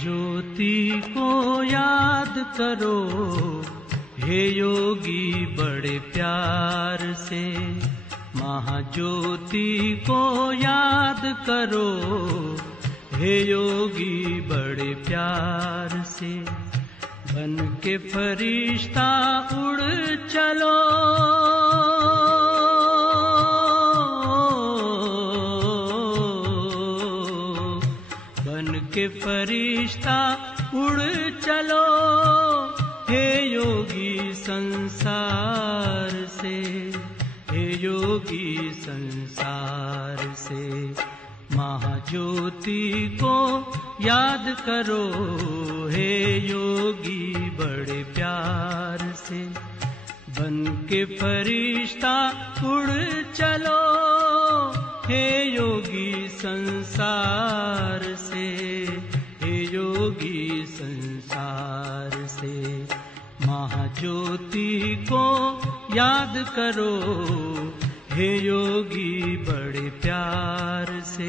ज्योति को याद करो हे योगी बड़े प्यार से। महाज्योति को याद करो हे योगी बड़े प्यार से। बन के फरिश्ता उड़ चलो, बन के फरिश्ता उड़ चलो हे योगी संसार से, हे योगी संसार से। महाज्योति को याद करो हे योगी बड़े प्यार से। बन के फरिश्ता उड़ चलो हे योगी संसार से, हे योगी संसार से। महाज्योति को याद करो हे योगी बड़े प्यार से।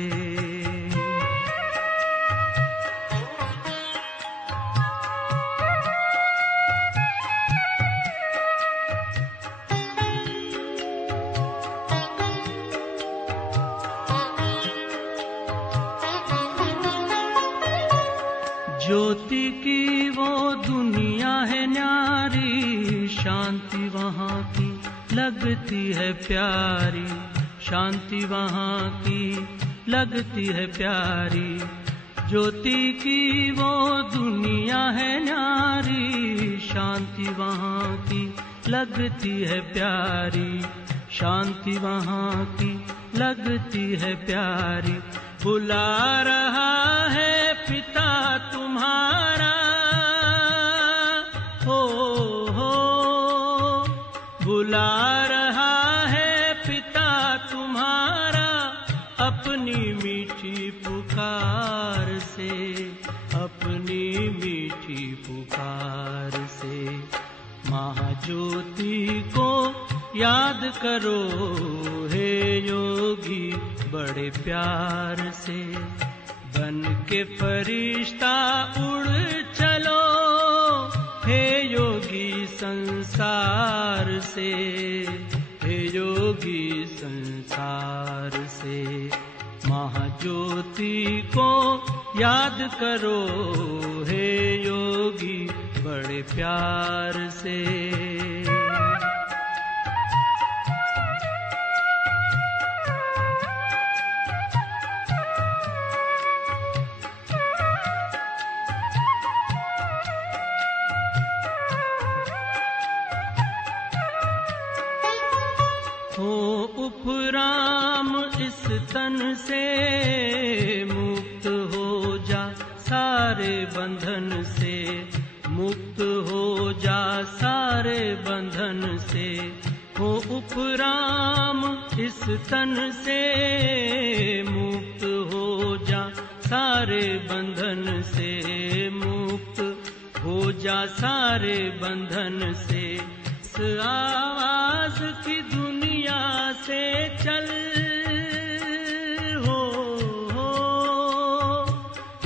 ज्योति की वो दुनिया है न्यारी, शांति वहाँ की लगती है प्यारी, शांति वहाँ की लगती है प्यारी। ज्योति की वो दुनिया है न्यारी, शांति वहाँ की लगती है प्यारी, शांति वहाँ की लगती है प्यारी। बुला रहा है पिता तुम्हारा, हो बुला रहा है पिता तुम्हारा अपनी मीठी पुकार से, अपनी मीठी पुकार से। महाज्योति को याद करो हे योगी बड़े प्यार से। बन के फरिश्ता उड़ चलो हे योगी संसार से, हे योगी संसार से। महाज्योति को याद करो हे योगी बड़े प्यार से। हो उपराम इस तन से मुक्त हो जा सारे बंधन से, मुक्त हो जा सारे बंधन से। हो उपराम इस तन से मुक्त हो जा सारे बंधन से, मुक्त हो जा सारे बंधन से। इस आवाज की दुनिया से चल, हो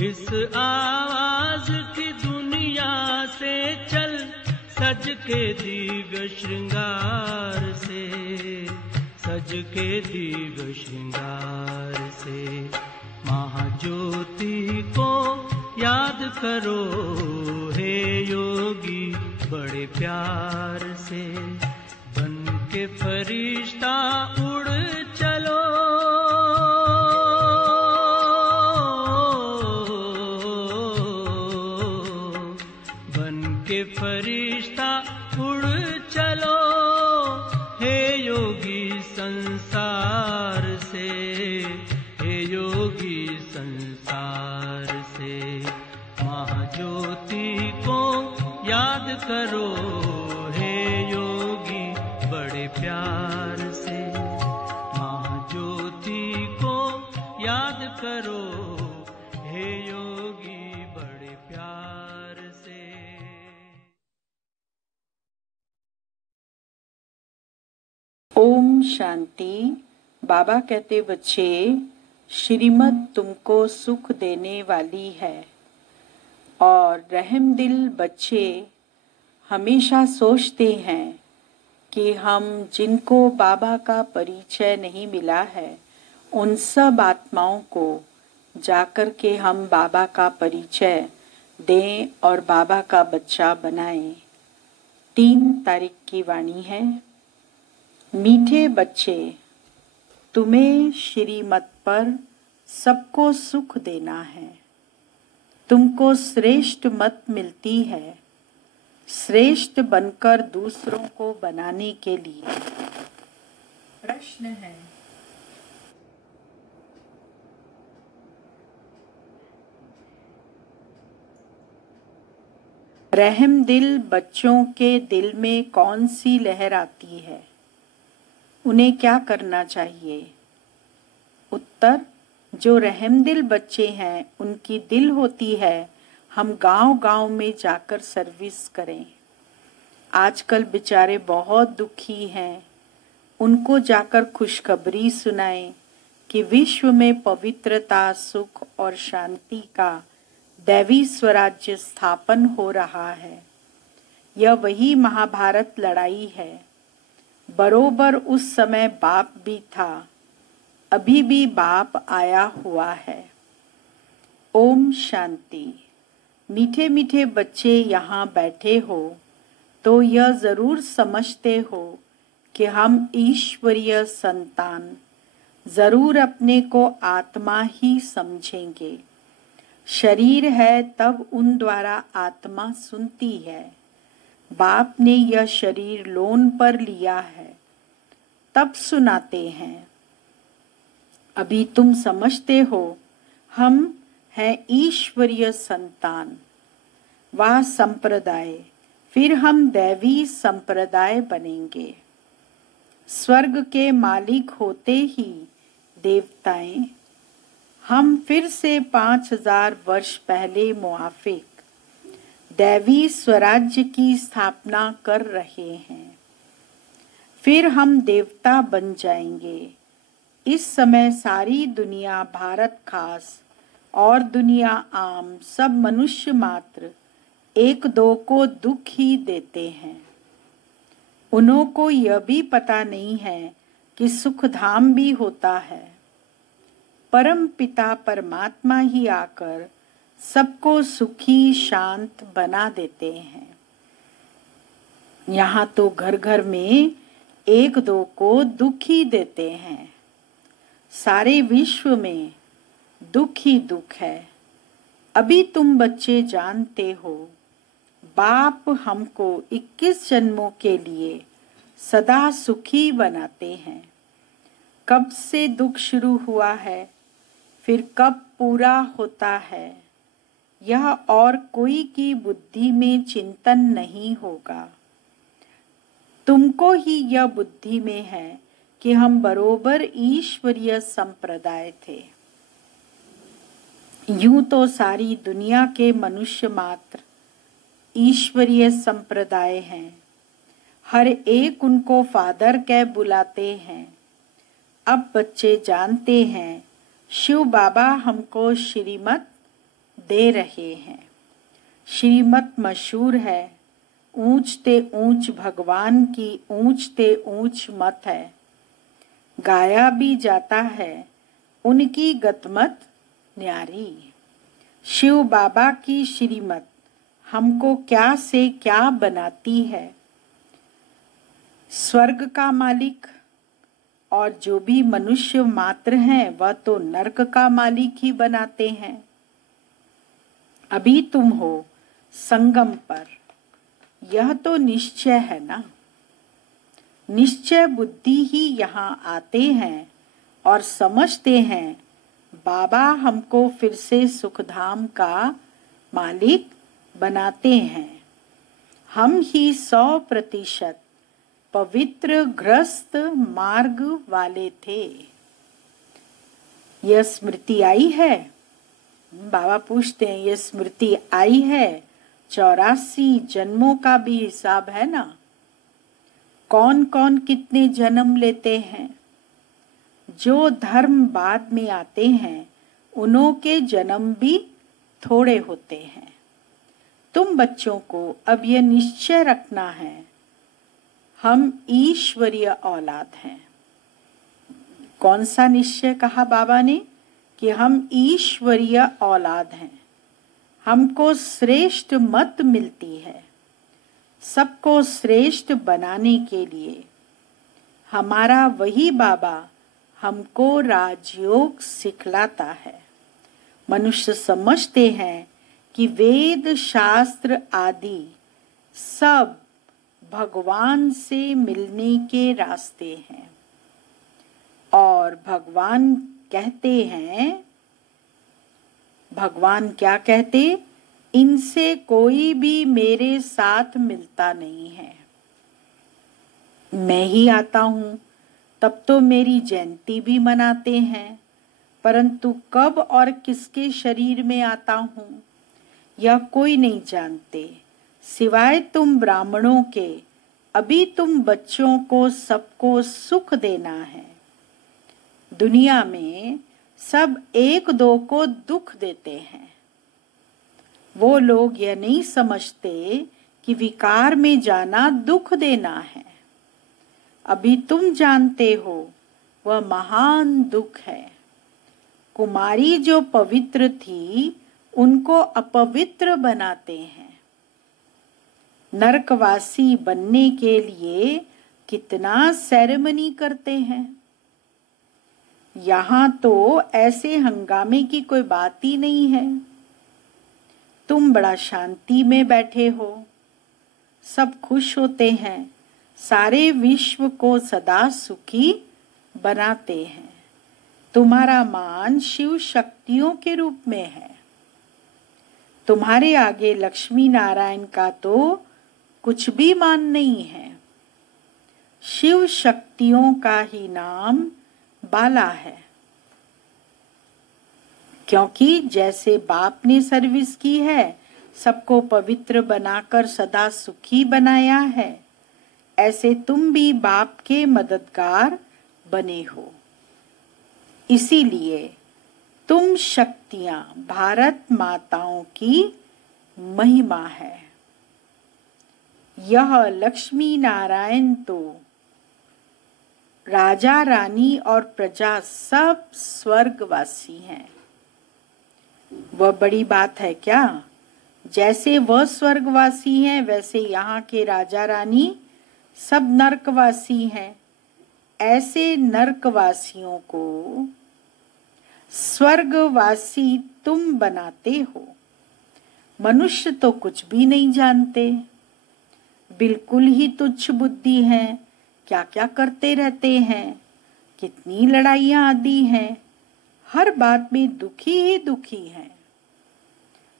इस आवाज की दुनिया से चल, सज के दीग श्रृंगार से, सज के दीग श्रृंगार से। महाज्योति को याद करो हे योगी बड़े प्यार से। बन के फरिश्ता उड़ चलो, बन के फरिश्ता उड़ चलो हे योगी संसार से, हे योगी संसार से। महाज्योति को याद करो हे योगी बड़े प्यार से। महाज्योति को याद करो हे योगी बड़े प्यार से। ओम शांति। बाबा कहते बच्चे, श्रीमत तुमको सुख देने वाली है। और रहमदिल बच्चे हमेशा सोचते हैं कि हम जिनको बाबा का परिचय नहीं मिला है उन सब आत्माओं को जाकर के हम बाबा का परिचय दें और बाबा का बच्चा बनाएं। 3 तारीख की वाणी है। मीठे बच्चे, तुम्हें श्रीमत पर सबको सुख देना है। तुमको श्रेष्ठ मत मिलती है, श्रेष्ठ बनकर दूसरों को बनाने के लिए। प्रश्न है, रहमदिल बच्चों के दिल में कौन सी लहर आती है? उन्हें क्या करना चाहिए? उत्तर, जो रहमदिल बच्चे हैं उनकी दिल होती है हम गांव-गांव में जाकर सर्विस करें। आजकल बेचारे बहुत दुखी हैं, उनको जाकर खुशखबरी सुनाएं कि विश्व में पवित्रता, सुख और शांति का दैवी स्वराज्य स्थापन हो रहा है। यह वही महाभारत लड़ाई है। बरोबर उस समय बाप भी था, अभी भी बाप आया हुआ है। ओम शांति। मीठे मीठे बच्चे यहाँ बैठे हो तो यह जरूर समझते हो कि हम ईश्वरीय संतान जरूर अपने को आत्मा ही समझेंगे। शरीर है तब उन द्वारा आत्मा सुनती है। बाप ने यह शरीर लोन पर लिया है तब सुनाते हैं। अभी तुम समझते हो हम हैं ईश्वरीय संतान। वह संप्रदाय, फिर हम दैवी संप्रदाय बनेंगे। स्वर्ग के मालिक होते ही देवताएं हम फिर से 5000 वर्ष पहले मुआफिक दैवी स्वराज्य की स्थापना कर रहे हैं। फिर हम देवता बन जाएंगे। इस समय सारी दुनिया, भारत खास और दुनिया आम, सब मनुष्य मात्र एक दो को दुख ही देते हैं। उन्हों को यह भी पता नहीं है कि सुख धाम भी होता है। परम पिता परमात्मा ही आकर सबको सुखी शांत बना देते हैं। यहाँ तो घर घर में एक दो को दुख ही देते हैं। सारे विश्व में दुख ही दुख है। अभी तुम बच्चे जानते हो बाप हमको 21 जन्मों के लिए सदा सुखी बनाते हैं। कब से दुख शुरू हुआ है, फिर कब पूरा होता है, यह और कोई की बुद्धि में चिंतन नहीं होगा। तुमको ही यह बुद्धि में है कि हम बरोबर ईश्वरीय संप्रदाय थे। यूं तो सारी दुनिया के मनुष्य मात्र ईश्वरीय संप्रदाय हैं। हर एक उनको फादर कह बुलाते हैं। अब बच्चे जानते हैं शिव बाबा हमको श्रीमत दे रहे हैं। श्रीमत मशहूर है, ऊंचते ऊंच भगवान की ऊंचते ऊंच मत है। गाया भी जाता है उनकी गतमत न्यारी। शिव बाबा की श्रीमत हमको क्या से क्या बनाती है। स्वर्ग का मालिक और जो भी मनुष्य मात्र हैं वह तो नरक का मालिक ही बनाते हैं। अभी तुम हो संगम पर, यह तो निश्चय है ना। निश्चय बुद्धि ही यहाँ आते हैं और समझते हैं बाबा हमको फिर से सुखधाम का मालिक बनाते हैं। हम ही 100% पवित्र ग्रस्त मार्ग वाले थे। यह स्मृति आई है। बाबा पूछते हैं ये स्मृति आई है? 84 जन्मों का भी हिसाब है ना। कौन कौन कितने जन्म लेते हैं। जो धर्म बाद में आते हैं उन्हों के जन्म भी थोड़े होते हैं। तुम बच्चों को अब यह निश्चय रखना है, हम ईश्वरीय औलाद हैं। कौन सा निश्चय कहा बाबा ने? कि हम ईश्वरीय औलाद हैं। हमको श्रेष्ठ मत मिलती है। सबको श्रेष्ठ बनाने के लिए हमारा वही बाबा हमको राजयोग सिखलाता है। मनुष्य समझते हैं कि वेद शास्त्र आदि सब भगवान से मिलने के रास्ते हैं, और भगवान कहते हैं, भगवान क्या कहते? इनसे कोई भी मेरे साथ मिलता नहीं है। मैं ही आता हूँ, तब तो मेरी जयंती भी मनाते हैं, परंतु कब और किसके शरीर में आता हूँ यह कोई नहीं जानते, सिवाय तुम ब्राह्मणों के। अभी तुम बच्चों को सबको सुख देना है। दुनिया में सब एक दो को दुख देते हैं। वो लोग यह नहीं समझते कि विकार में जाना दुख देना है। अभी तुम जानते हो वह महान दुख है। कुमारी जो पवित्र थी उनको अपवित्र बनाते हैं। नरकवासी बनने के लिए कितना सेरेमनी करते हैं। यहाँ तो ऐसे हंगामे की कोई बात ही नहीं है। तुम बड़ा शांति में बैठे हो, सब खुश होते हैं, सारे विश्व को सदा सुखी बनाते हैं। तुम्हारा मान शिव शक्तियों के रूप में है। तुम्हारे आगे लक्ष्मी नारायण का तो कुछ भी मान नहीं है। शिव शक्तियों का ही नाम बाला है, क्योंकि जैसे बाप ने सर्विस की है, सबको पवित्र बनाकर सदा सुखी बनाया है, ऐसे तुम भी बाप के मददगार बने हो। इसीलिए तुम शक्तियां भारत माताओं की महिमा है। यह लक्ष्मी नारायण तो राजा रानी और प्रजा सब स्वर्गवासी हैं। वह बड़ी बात है क्या? जैसे वह स्वर्गवासी हैं, वैसे यहाँ के राजा रानी सब नरकवासी हैं। ऐसे नरकवासियों को स्वर्गवासी तुम बनाते हो। मनुष्य तो कुछ भी नहीं जानते, बिल्कुल ही तुच्छ बुद्धि हैं। क्या क्या करते रहते हैं, कितनी लड़ाइयां आदि हैं, हर बात में दुखी ही दुखी हैं।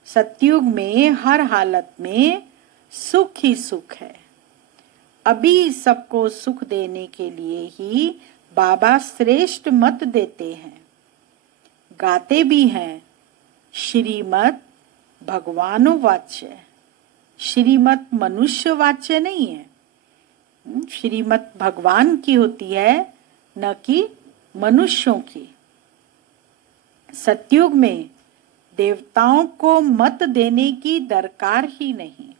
सतयुग में हर हालत में सुख ही सुख है। अभी सबको सुख देने के लिए ही बाबा श्रेष्ठ मत देते हैं। गाते भी हैं, श्रीमत भगवानो वाच्य। श्रीमत मनुष्य वाच्य नहीं है। श्रीमत भगवान की होती है, न कि मनुष्यों की। सतयुग में देवताओं को मत देने की दरकार ही नहीं।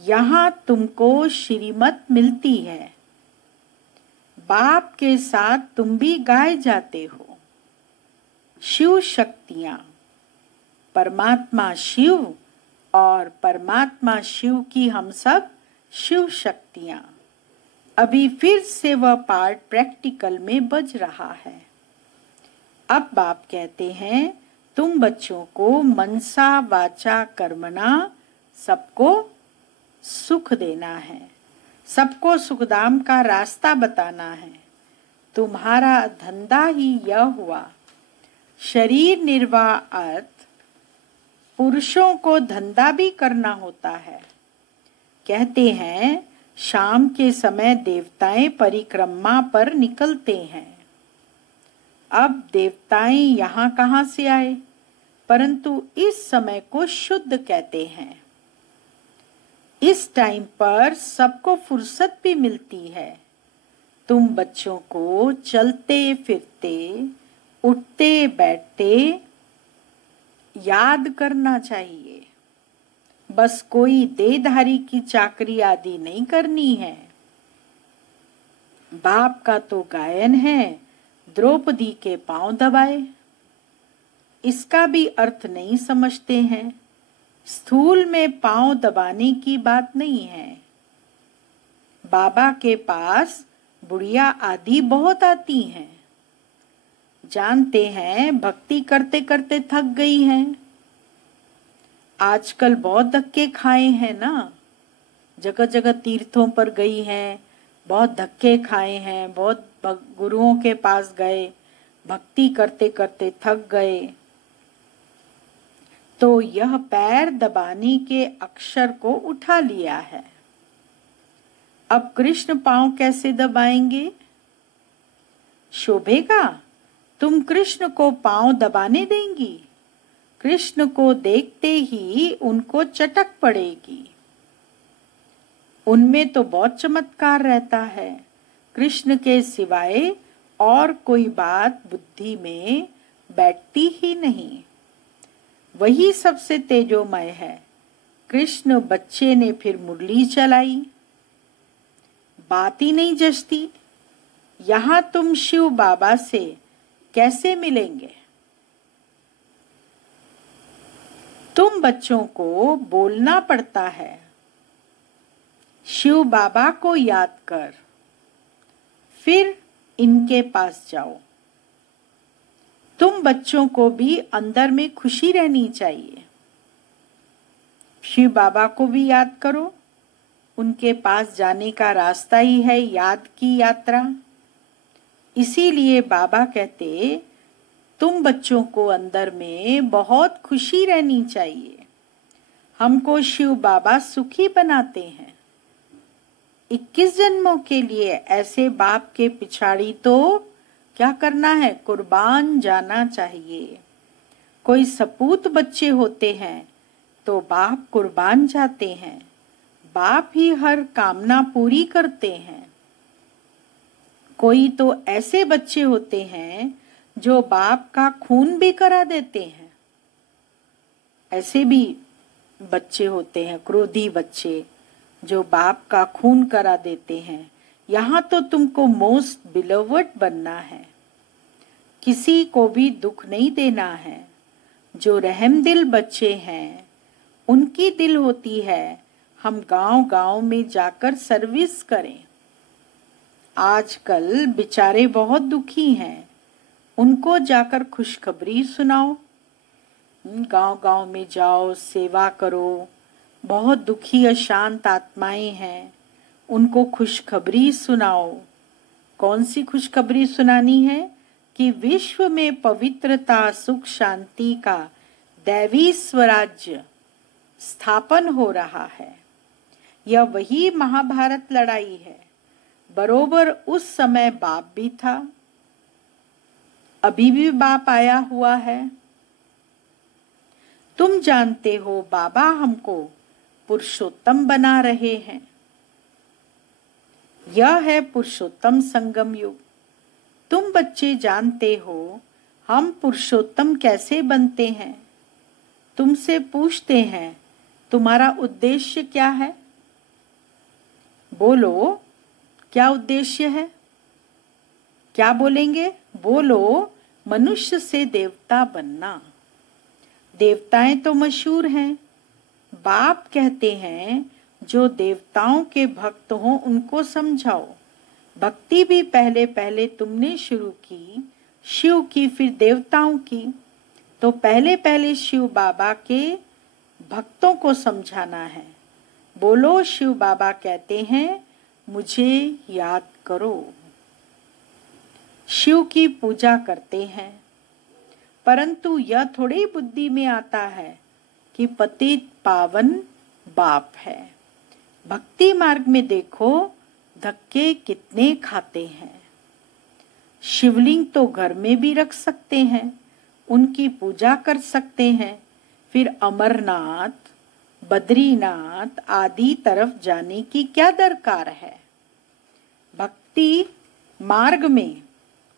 यहाँ तुमको श्रीमत मिलती है। बाप के साथ तुम भी गाए जाते हो। शिव शक्तियां, परमात्मा शिव और परमात्मा शिव की हम सब शिव शक्तियां। अभी फिर से वह पार्ट प्रैक्टिकल में बज रहा है। अब बाप कहते हैं, तुम बच्चों को मनसा वाचा कर्मणा सबको सुख देना है, सबको सुखधाम का रास्ता बताना है। तुम्हारा धंधा ही यह हुआ। शरीर निर्वाह अर्थ पुरुषों को धंधा भी करना होता है। कहते हैं शाम के समय देवताएं परिक्रमा पर निकलते हैं। अब देवताएं यहाँ कहाँ से आए? परंतु इस समय को शुद्ध कहते हैं। इस टाइम पर सबको फुर्सत भी मिलती है। तुम बच्चों को चलते फिरते, उठते बैठते याद करना चाहिए। बस कोई देहधारी की चाकरी आदि नहीं करनी है। बाप का तो गायन है, द्रौपदी के पांव दबाए। इसका भी अर्थ नहीं समझते हैं। स्थूल में पांव दबाने की बात नहीं है। बाबा के पास बुढ़िया आदि बहुत आती हैं। जानते हैं भक्ति करते करते थक गई हैं। आजकल बहुत धक्के खाए हैं ना, जगह जगह तीर्थों पर गई हैं, बहुत धक्के खाए हैं, बहुत गुरुओं के पास गए, भक्ति करते करते थक गए। तो यह पैर दबाने के अक्षर को उठा लिया है। अब कृष्ण पांव कैसे दबाएंगे? शोभेगा? तुम कृष्ण को पांव दबाने देंगी? कृष्ण को देखते ही उनको चटक पड़ेगी। उनमें तो बहुत चमत्कार रहता है। कृष्ण के सिवाय और कोई बात बुद्धि में बैठती ही नहीं। वही सबसे तेजोमय है। कृष्ण बच्चे ने फिर मुरली चलाई। बात ही नहीं जचती। यहाँ तुम शिव बाबा से कैसे मिलेंगे? तुम बच्चों को बोलना पड़ता है, शिव बाबा को याद कर, फिर इनके पास जाओ। तुम बच्चों को भी अंदर में खुशी रहनी चाहिए। शिव बाबा को भी याद करो। उनके पास जाने का रास्ता ही है याद की यात्रा। इसीलिए बाबा कहते तुम बच्चों को अंदर में बहुत खुशी रहनी चाहिए। हमको शिव बाबा सुखी बनाते हैं। 21 जन्मों के लिए ऐसे बाप के पिछाड़ी तो क्या करना है? कुर्बान जाना चाहिए। कोई सपूत बच्चे होते हैं तो बाप कुर्बान जाते हैं। बाप ही हर कामना पूरी करते हैं। कोई तो ऐसे बच्चे होते हैं जो बाप का खून भी करा देते हैं। ऐसे भी बच्चे होते हैं, क्रोधी बच्चे, जो बाप का खून करा देते हैं। यहाँ तो तुमको मोस्ट बिलोवड बनना है। किसी को भी दुख नहीं देना है। जो रहमदिल बच्चे हैं उनकी दिल होती है हम गांव-गांव में जाकर सर्विस करें। आजकल बेचारे बहुत दुखी हैं, उनको जाकर खुशखबरी सुनाओ। गांव-गांव में जाओ, सेवा करो। बहुत दुखी अशांत आत्माएं हैं, उनको खुशखबरी सुनाओ। कौन सी खुशखबरी सुनानी है? कि विश्व में पवित्रता, सुख, शांति का दैवी स्वराज्य स्थापन हो रहा है। यह वही महाभारत लड़ाई है। बरोबर उस समय बाप भी था, अभी भी बाप आया हुआ है। तुम जानते हो बाबा हमको पुरुषोत्तम बना रहे हैं। यह है पुरुषोत्तम संगम युग। तुम बच्चे जानते हो हम पुरुषोत्तम कैसे बनते हैं। तुमसे पूछते हैं तुम्हारा उद्देश्य क्या है? बोलो, क्या उद्देश्य है? क्या बोलेंगे? बोलो, मनुष्य से देवता बनना। देवताएं तो मशहूर हैं। बाप कहते हैं जो देवताओं के भक्त हों उनको समझाओ। भक्ति भी पहले पहले तुमने शुरू की, शिव की, फिर देवताओं की। तो पहले पहले शिव बाबा के भक्तों को समझाना है। बोलो, शिव बाबा कहते हैं मुझे याद करो। शिव की पूजा करते हैं, परंतु यह थोड़ी बुद्धि में आता है कि पतित पावन बाप है। भक्ति मार्ग में देखो धक्के कितने खाते हैं। शिवलिंग तो घर में भी रख सकते हैं, उनकी पूजा कर सकते हैं। फिर अमरनाथ, बद्रीनाथ आदि तरफ जाने की क्या दरकार है? भक्ति मार्ग में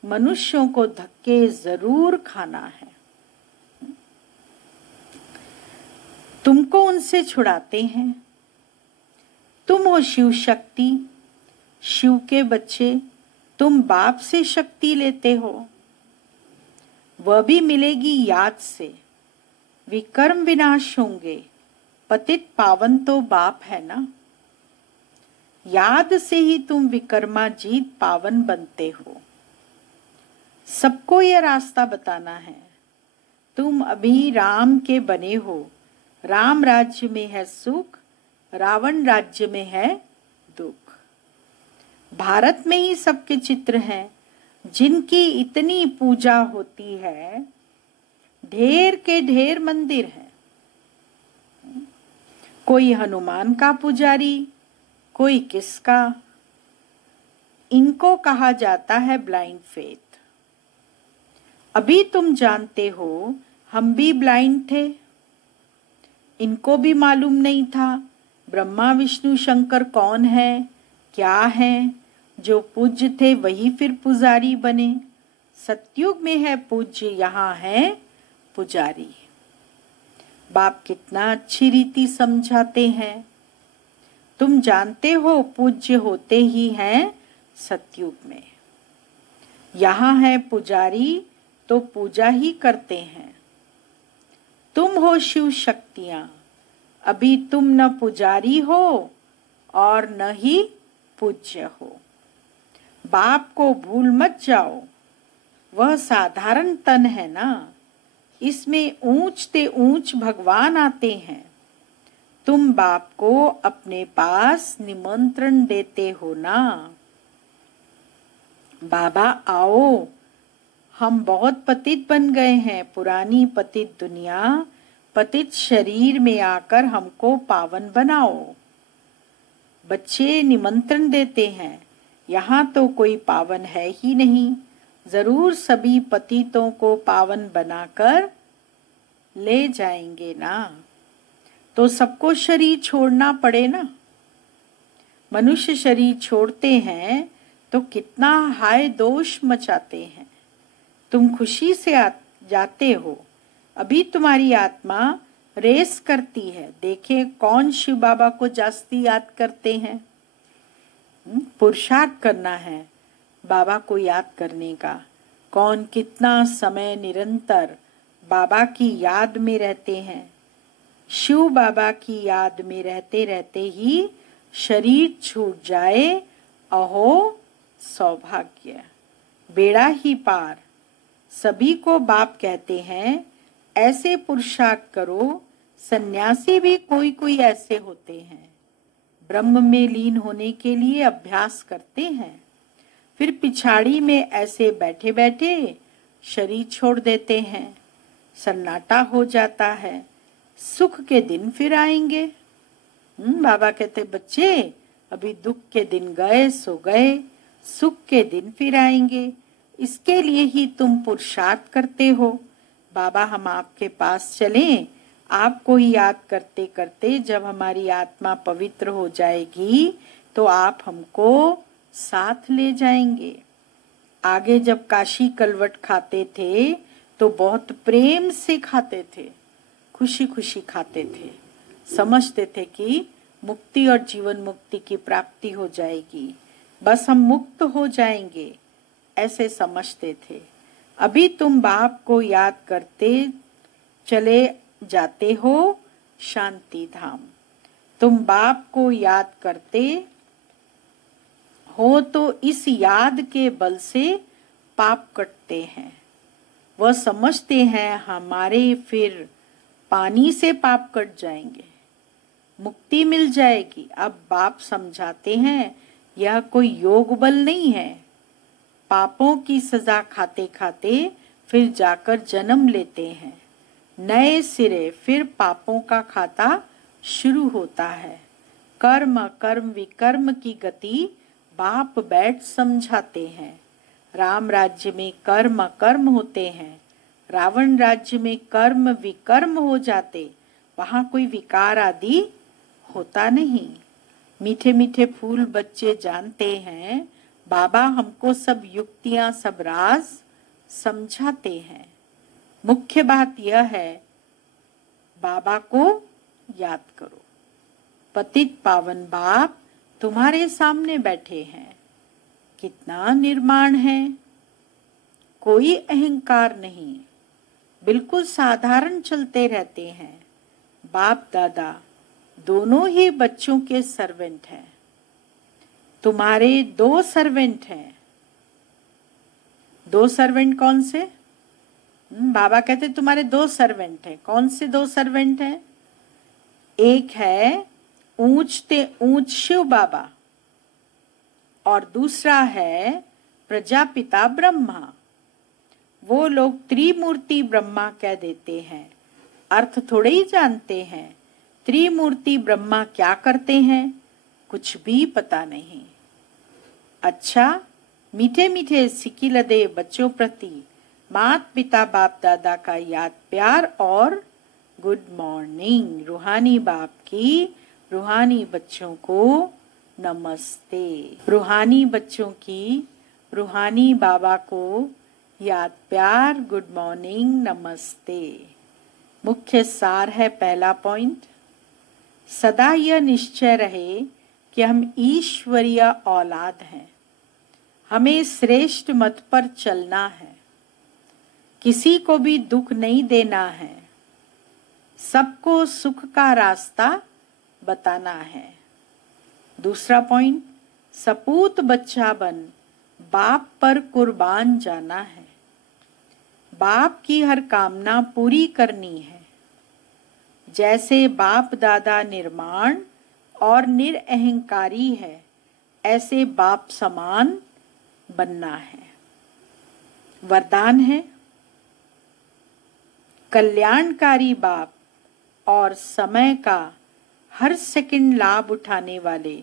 मनुष्यों को धक्के जरूर खाना है। तुमको उनसे छुड़ाते हैं। तुम हो शिव शक्ति, शिव के बच्चे, तुम बाप से शक्ति लेते हो। वह भी मिलेगी याद से। विकर्म विनाश होंगे, पतित पावन तो बाप है ना। याद से ही तुम विकर्माजीत पावन बनते हो। सबको यह रास्ता बताना है। तुम अभी राम के बने हो। राम राज्य में है सुख, रावण राज्य में है दुख। भारत में ही सबके चित्र हैं जिनकी इतनी पूजा होती है। ढेर के ढेर मंदिर हैं। कोई हनुमान का पुजारी, कोई किसका। इनको कहा जाता है ब्लाइंड फेथ। अभी तुम जानते हो हम भी ब्लाइंड थे। इनको भी मालूम नहीं था ब्रह्मा विष्णु शंकर कौन है, क्या है। जो पूज्य थे वही फिर पुजारी बने। सतयुग में है पूज्य, यहाँ है पुजारी। बाप कितना अच्छी रीति समझाते हैं। तुम जानते हो पूज्य होते ही हैं सतयुग में। यहाँ है पुजारी तो पूजा ही करते हैं। तुम हो शिव शक्तियां, अभी तुम न पुजारी हो और न ही पूज्य हो। बाप को भूल मत जाओ, वह साधारण तन है ना। इसमें ऊंच ते ऊंच भगवान आते हैं। तुम बाप को अपने पास निमंत्रण देते हो ना। बाबा आओ, हम बहुत पतित बन गए हैं। पुरानी पतित दुनिया, पतित शरीर में आकर हमको पावन बनाओ। बच्चे निमंत्रण देते हैं। यहाँ तो कोई पावन है ही नहीं। जरूर सभी पतितों को पावन बनाकर ले जाएंगे ना। तो सबको शरीर छोड़ना पड़े ना। मनुष्य शरीर छोड़ते हैं तो कितना हाय दोष मचाते हैं। तुम खुशी से जाते हो। अभी तुम्हारी आत्मा रेस करती है। देखें कौन शिव बाबा को जास्ती याद करते हैं। पुरुषार्थ करना है बाबा को याद करने का। कौन कितना समय निरंतर बाबा की याद में रहते हैं। शिव बाबा की याद में रहते रहते ही शरीर छूट जाए, अहो सौभाग्य, बेड़ा ही पार। सभी को बाप कहते हैं ऐसे पुरुषार्थ करो। सन्यासी भी कोई कोई ऐसे होते हैं। ब्रह्म में लीन होने के लिए अभ्यास करते हैं, फिर पिछाड़ी में ऐसे बैठे बैठे शरीर छोड़ देते हैं। सन्नाटा हो जाता है। सुख के दिन फिर आएंगे। बाबा कहते बच्चे अभी दुख के दिन गए सो गए, सुख के दिन फिर आएंगे। इसके लिए ही तुम पुरुषार्थ करते हो। बाबा हम आपके पास चलें। आपको ही याद करते करते जब हमारी आत्मा पवित्र हो जाएगी तो आप हमको साथ ले जाएंगे। आगे जब काशी कलवट खाते थे तो बहुत प्रेम से खाते थे, खुशी खुशी खाते थे। समझते थे कि मुक्ति और जीवन मुक्ति की प्राप्ति हो जाएगी, बस हम मुक्त हो जाएंगे, ऐसे समझते थे। अभी तुम बाप को याद करते चले जाते हो शांति धाम। तुम बाप को याद करते हो तो इस याद के बल से पाप कटते हैं। वह समझते हैं हमारे फिर पानी से पाप कट जाएंगे, मुक्ति मिल जाएगी। अब बाप समझाते हैं यह कोई योग बल नहीं है। पापों की सजा खाते खाते फिर जाकर जन्म लेते हैं। नए सिरे फिर पापों का खाता शुरू होता है। कर्म कर्म विकर्म की गति बाप बैठ समझाते हैं। राम राज्य में कर्म कर्म होते हैं, रावण राज्य में कर्म विकर्म हो जाते। वहां कोई विकार आदि होता नहीं। मीठे मीठे फूल बच्चे जानते हैं। बाबा हमको सब युक्तियां सब राज समझाते हैं। मुख्य बात यह है बाबा को याद करो। पतित पावन बाप तुम्हारे सामने बैठे हैं। कितना निर्माण है, कोई अहंकार नहीं, बिल्कुल साधारण चलते रहते हैं। बाप दादा दोनों ही बच्चों के सर्वेंट हैं। तुम्हारे 2 सर्वेंट हैं। 2 सर्वेंट कौन से? बाबा कहते तुम्हारे 2 सर्वेंट हैं। कौन से 2 सर्वेंट हैं? एक है ऊंचते ऊंच शिव बाबा और दूसरा है प्रजापिता ब्रह्मा। वो लोग त्रिमूर्ति ब्रह्मा कह देते हैं, अर्थ थोड़े ही जानते हैं। त्रिमूर्ति ब्रह्मा क्या करते हैं, कुछ भी पता नहीं। अच्छा, मीठे मीठे सिकिलदे बच्चों प्रति माता पिता बाप दादा का याद प्यार और गुड मॉर्निंग। रूहानी बाप की रूहानी बच्चों को नमस्ते। रूहानी बच्चों की रूहानी बाबा को याद प्यार, गुड मॉर्निंग, नमस्ते। मुख्य सार है पहला पॉइंट, सदा यह निश्चय रहे कि हम ईश्वरीय औलाद हैं। हमें श्रेष्ठ मत पर चलना है, किसी को भी दुख नहीं देना है, सबको सुख का रास्ता बताना है। दूसरा पॉइंट, सपूत बच्चा बन बाप पर कुर्बान जाना है। बाप की हर कामना पूरी करनी है। जैसे बाप दादा निर्माण और निरअहंकारी है, ऐसे बाप समान बनना है। वरदान है, कल्याणकारी बाप और समय का हर सेकंड लाभ उठाने वाले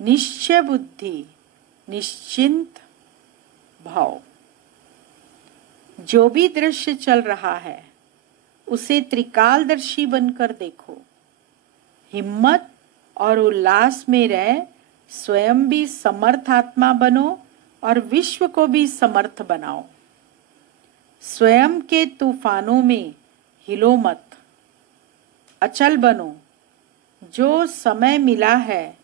निश्चय बुद्धि, निश्चिंत भाव। जो भी दृश्य चल रहा है उसे त्रिकालदर्शी बनकर देखो। हिम्मत और उल्लास में रह स्वयं भी समर्थ आत्मा बनो और विश्व को भी समर्थ बनाओ। स्वयं के तूफानों में हिलो मत, अचल बनो। जो समय मिला है,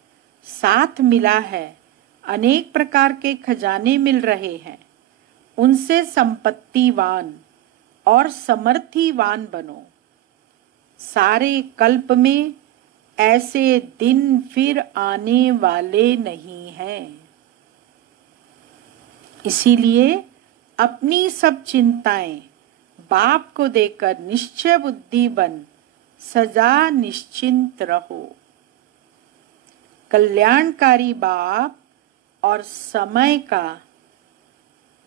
साथ मिला है, अनेक प्रकार के खजाने मिल रहे हैं, उनसे संपत्तिवान और समर्थिवान बनो। सारे कल्प में ऐसे दिन फिर आने वाले नहीं हैं। इसीलिए अपनी सब चिंताएं बाप को देकर निश्चय बुद्धि बन सदा निश्चिंत रहो। कल्याणकारी बाप और समय का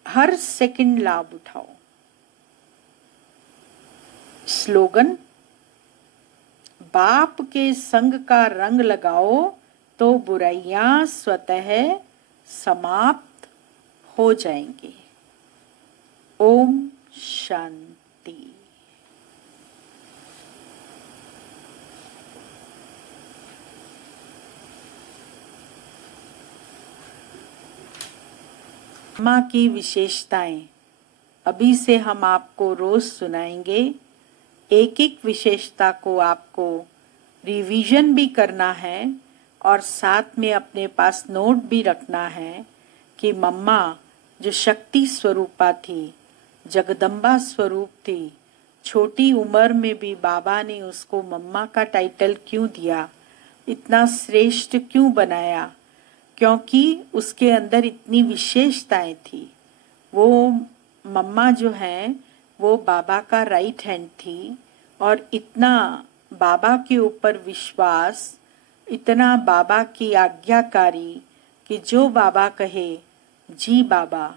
हर सेकंड लाभ उठाओ। स्लोगन, बाप के संग का रंग लगाओ तो बुराइयां स्वतः समाप्त हो जाएंगी। ओम शांति। माँ की विशेषताएं अभी से हम आपको रोज सुनाएंगे। एक एक विशेषता को आपको रिवीजन भी करना है और साथ में अपने पास नोट भी रखना है कि मम्मा जो शक्ति स्वरूपा थी, जगदम्बा स्वरूप थी, छोटी उम्र में भी बाबा ने उसको मम्मा का टाइटल क्यों दिया, इतना श्रेष्ठ क्यों बनाया, क्योंकि उसके अंदर इतनी विशेषताएं थी। वो मम्मा जो है वो बाबा का राइट हैंड थी और इतना बाबा के ऊपर विश्वास, इतना बाबा की आज्ञाकारी कि जो बाबा कहे जी बाबा,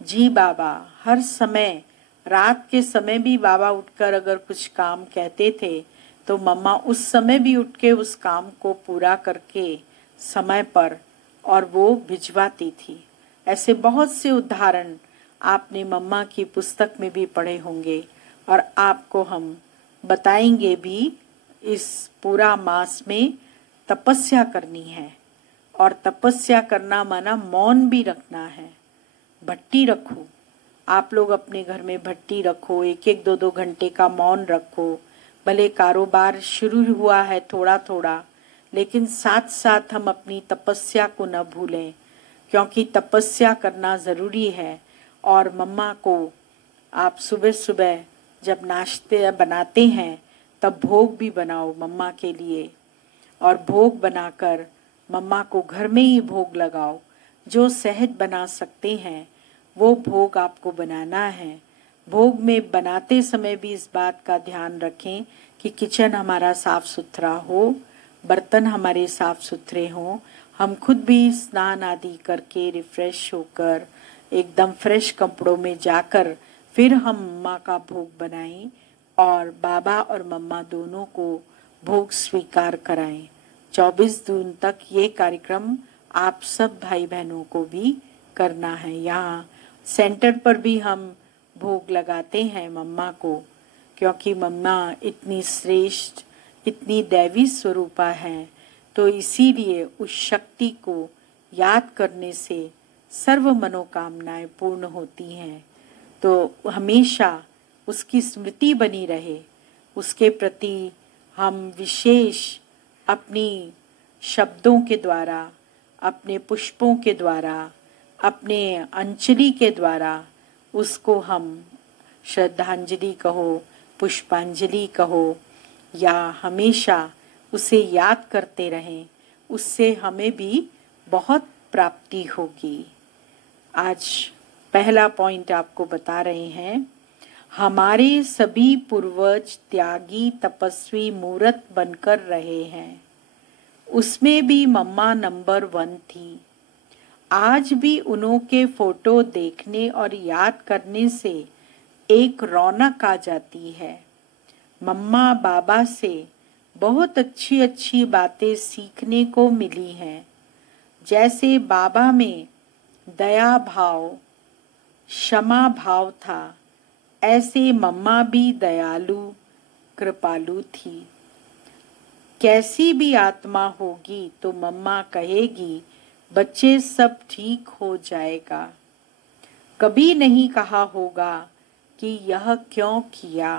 जी बाबा। हर समय, रात के समय भी बाबा उठकर अगर कुछ काम कहते थे तो मम्मा उस समय भी उठ के उस काम को पूरा करके समय पर और वो भिजवाती थी। ऐसे बहुत से उदाहरण आपने मम्मा की पुस्तक में भी पढ़े होंगे और आपको हम बताएंगे भी। इस पूरा मास में तपस्या करनी है और तपस्या करना माना मौन भी रखना है। भट्टी रखो, आप लोग अपने घर में भट्टी रखो, 1-1, 2-2 घंटे का मौन रखो, भले कारोबार शुरू हुआ है थोड़ा थोड़ा, लेकिन साथ साथ हम अपनी तपस्या को न भूलें, क्योंकि तपस्या करना ज़रूरी है। और मम्मा को आप सुबह सुबह जब नाश्ते बनाते हैं तब भोग भी बनाओ मम्मा के लिए, और भोग बनाकर मम्मा को घर में ही भोग लगाओ। जो सहज बना सकते हैं वो भोग आपको बनाना है। भोग में बनाते समय भी इस बात का ध्यान रखें कि किचन हमारा साफ सुथरा हो, बर्तन हमारे साफ सुथरे हों, हम खुद भी स्नान आदि करके रिफ्रेश होकर एकदम फ्रेश कपड़ों में जाकर फिर हम मम्मा का भोग बनाएं और बाबा और मम्मा दोनों को भोग स्वीकार कराएं। 24 जून तक ये कार्यक्रम आप सब भाई बहनों को भी करना है। यहाँ सेंटर पर भी हम भोग लगाते हैं मम्मा को, क्योंकि मम्मा इतनी श्रेष्ठ, इतनी दैवी स्वरूपा है, तो इसीलिए उस शक्ति को याद करने से सर्व मनोकामनाएं पूर्ण होती हैं। तो हमेशा उसकी स्मृति बनी रहे, उसके प्रति हम विशेष अपनी शब्दों के द्वारा, अपने पुष्पों के द्वारा, अपने अंजलि के द्वारा उसको हम श्रद्धांजलि कहो, पुष्पांजलि कहो, या हमेशा उसे याद करते रहें, उससे हमें भी बहुत प्राप्ति होगी। आज पहला पॉइंट आपको बता रहे हैं, हमारे सभी पूर्वज त्यागी तपस्वी मूर्त बनकर रहे हैं, उसमें भी मम्मा नंबर 1 थी। आज भी उन्हों के फोटो देखने और याद करने से एक रौनक आ जाती है। मम्मा बाबा से बहुत अच्छी अच्छी बातें सीखने को मिली हैं। जैसे बाबा में दया भाव, क्षमा भाव था, ऐसे मम्मा भी दयालु कृपालु थी। कैसी भी आत्मा होगी तो मम्मा कहेगी बच्चे सब ठीक हो जाएगा। कभी नहीं कहा होगा कि यह क्यों किया।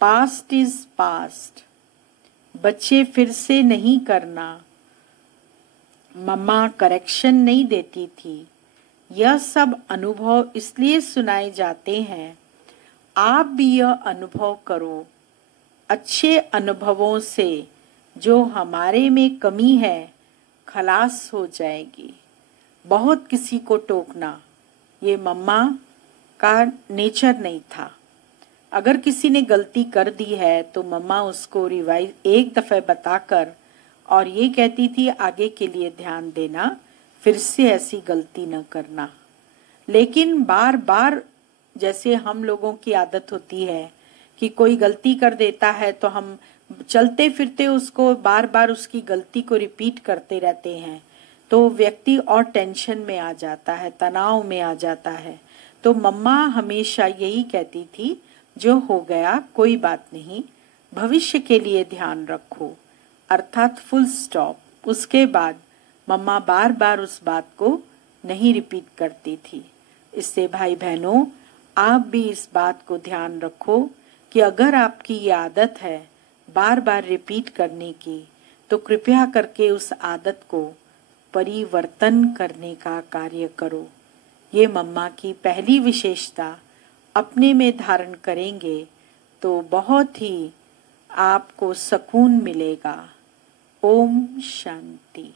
पास्ट इज पास्ट, बच्चे फिर से नहीं करना। मम्मा करेक्शन नहीं देती थी। यह सब अनुभव इसलिए सुनाए जाते हैं, आप भी यह अनुभव करो। अच्छे अनुभवों से जो हमारे में कमी है खलास हो जाएगी। बहुत किसी को टोकना ये मम्मा का नेचर नहीं था। अगर किसी ने गलती कर दी है तो मम्मा उसको रिवाइज एक दफ़े बताकर और ये कहती थी आगे के लिए ध्यान देना, फिर से ऐसी गलती न करना। लेकिन बार बार जैसे हम लोगों की आदत होती है कि कोई गलती कर देता है तो हम चलते फिरते उसको बार बार उसकी गलती को रिपीट करते रहते हैं, तो व्यक्ति और टेंशन में आ जाता है, तनाव में आ जाता है। तो मम्मा हमेशा यही कहती थी, जो हो गया कोई बात नहीं, भविष्य के लिए ध्यान रखो, अर्थात फुल स्टॉप। उसके बाद मम्मा बार बार उस बात को नहीं रिपीट करती थी। इससे भाई बहनों, आप भी इस बात को ध्यान रखो कि अगर आपकी ये आदत है बार बार रिपीट करने की, तो कृपया करके उस आदत को परिवर्तन करने का कार्य करो। ये मम्मा की पहली विशेषता अपने में धारण करेंगे तो बहुत ही आपको सुकून मिलेगा। ओम शांति।